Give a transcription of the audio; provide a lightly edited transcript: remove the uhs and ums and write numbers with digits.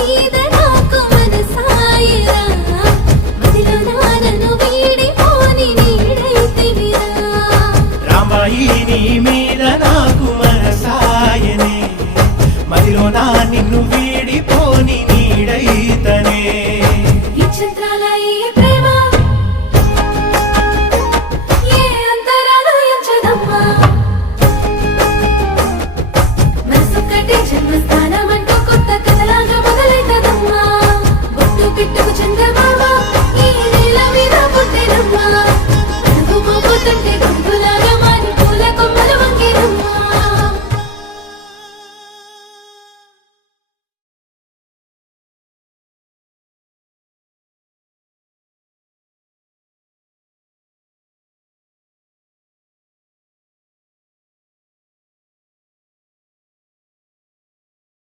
మీద నాకు మనసాయరా మదిలో నన్ను వీడిపోని నీడైతివిరా రాంబాయి నీ మీద నాకు మనసాయనే మదిలో నిన్ను వీడిపోని